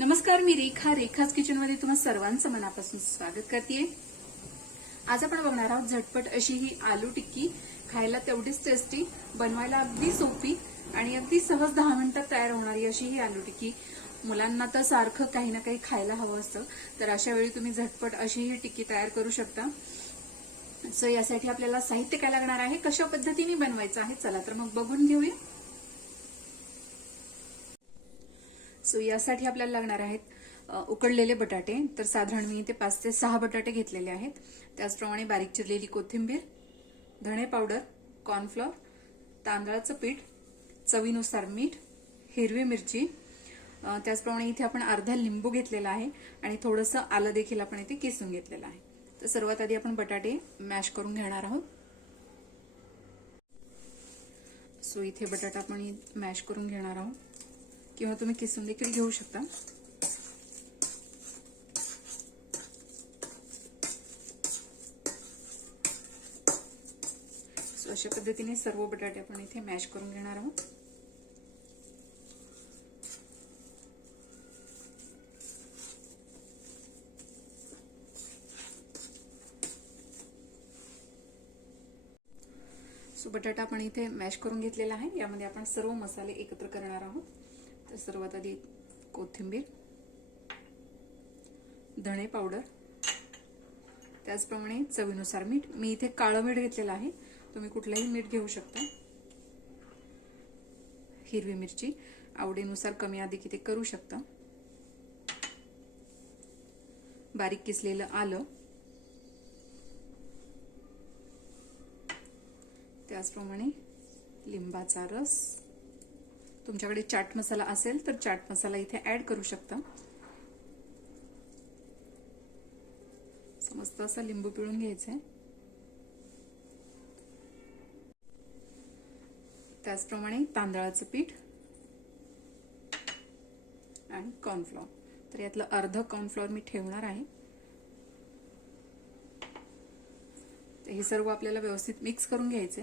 नमस्कार मी रेखा. रेखाच किचनमध्ये तुम्हाला तुम्हा सर्वांचं मनापासून स्वागत करते आज आपण बघणार आहोत झटपट अशी ही आलू टिक्की. खायला तेवढीच टेस्टी बनवायला अगदी सोपी आणि अगदी सहज दहा मिनिटात तयार होणारी अशी ही आलू टिक्की. मुलांना तर सारखं काही ना काही खायला हवं असतं तर अशा वेळी तुम्ही झटपट अशी ही टिक्की तयार करू शकता. सो यासाठी आपल्याला साहित्य काय लागणार आहे? कशा पद्धतीने बनवायचं आहे? चला तर मग बघून घेऊया. सो यासाठी आपल्याला लागणार आहेत उकडलेले बटाटे. तर साधारण मी इथे पाच ते सहा बटाटे घेतलेले आहेत. त्याचप्रमाणे बारीक चिरलेली कोथिंबीर धणे पावडर कॉर्नफ्लॉर तांदळाचं पीठ चवीनुसार मीठ हिरवी मिरची. त्याचप्रमाणे इथे आपण अर्धा लिंबू घेतलेला आहे आणि थोडंसं आलं देखील आपण इथे किसून घेतलेलं आहे. तर सर्वात आधी आपण बटाटे मॅश करून घेणार आहोत. सो इथे बटाटा आपण मॅश करून घेणार आहोत. किंवा तुम्ही किसून देखील घेऊ शकता. सो अशा पद्धतीने सर्व बटाटे आपण इथे मॅश करून घेणार आहोत. सो बटाटा आपण इथे मॅश करून घेतलेला आहे. यामध्ये आपण सर्व मसाले एकत्र करणार आहोत. तर सर्वात आधी कोथिंबीर धणे पावडर त्याचप्रमाणे चवीनुसार मीठ. मी इथे काळं मीठ घेतलेलं आहे. तुम्ही कुठलंही मीठ घेऊ शकता. हिरवी मिरची आवडीनुसार कमी अधिक इथे करू शकता. बारीक किसलेलं आलं. त्याचप्रमाणे लिंबाचा रस. तुमच्याकडे चाट मसाला असेल तर चाट मसाला इथे ऍड करू शकता. मस्त असा लिंबू पिळून घ्यायचंय त्याचप्रमाणे तांदळाचं पीठ आणि कॉर्नफ्लॉर तर यातलं अर्ध कॉर्नफ्लॉर मी ठेवणार आहे. हे सर्व आपल्याला व्यवस्थित मिक्स करून घ्यायचे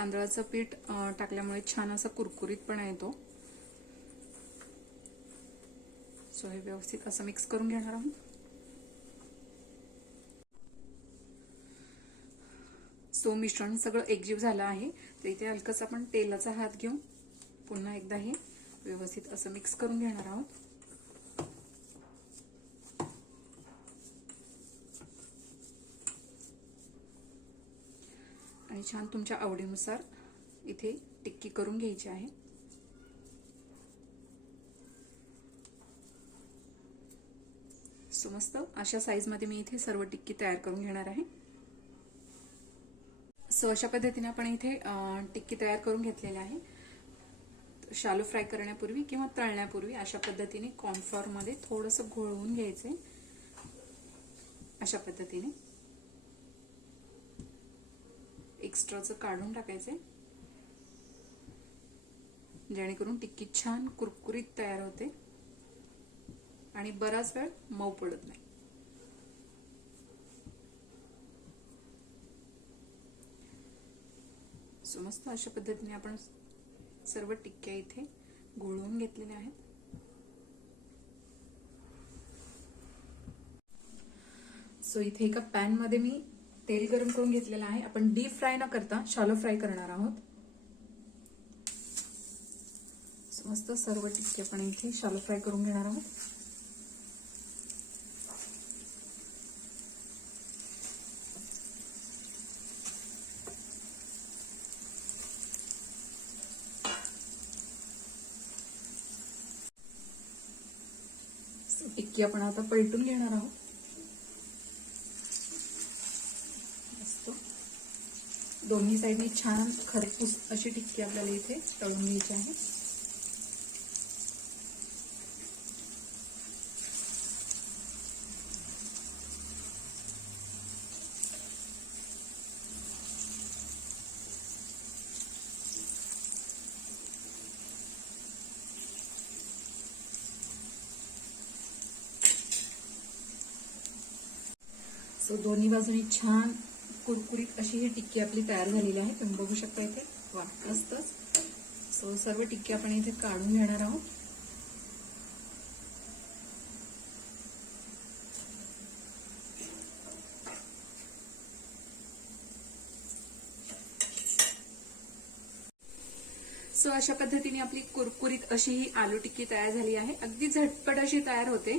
तांदळाचं पीठ टाकल्यामुळे छान असा कुरकुरीतपणा येतो. सो हे व्यवस्थित असं मिक्स करून घेणार आहोत. सो मिश्रण सगळं एकजीव झालं आहे. तर इथे हलकंच आपण तेलाचा हात घेऊन पुन्हा एकदा हे व्यवस्थित असं मिक्स करून घेणार आहोत. आणि छान तुमच्या आवडीनुसार इथे टिक्की करून घ्यायची आहे. सो मस्त अशा साईजमध्ये मी इथे सर्व टिक्की तयार करून घेणार आहे. सो अशा पद्धतीने आपण इथे टिक्की तयार करून घेतलेली आहे. शालो फ्राय करण्यापूर्वी किंवा तळण्यापूर्वी अशा पद्धतीने कॉर्नफ्लॉरमध्ये थोडंसं घोळवून घ्यायचं अशा पद्धतीने. एक्स्ट्राचं काढून टाकायचंय जेणेकरून टिक्की छान कुरकुरीत तयार होते. आणि बराच वेळ मऊ पडत नाही. सो मस्त अशा पद्धतीने आपण सर्व टिक्क्या इथे घोळवून घेतलेल्या आहेत. सो इथे एका पॅनमध्ये मी तेल गरम करून घेतलेलं आहे. आपण डीप फ्राय न करता शालो फ्राय करणार आहोत. मस्त सर्व टिक्के आपण इथे शालो फ्राय करून घेणार आहोत. टिक्की आपण आता पलटून घेणार आहोत. मस्त दोन्ही साईडनी छान खरपूस अशी टिक्की आपल्याला इथे तळून घ्यायची आहे. सो दोन्ही बाजूनी छान कुरकुरीत अशी ही टिक्की आपली तयार झालेली आहे. तुम्ही बघू शकता इथे वा मस्तच सो सर्व टिक्की आपण इथे काढून घेणार आहोत. सो अशा पद्धतीने आपली कुरकुरीत अशी ही आलू टिक्की तयार झाली आहे. अगदी झटपट अशी तयार होते.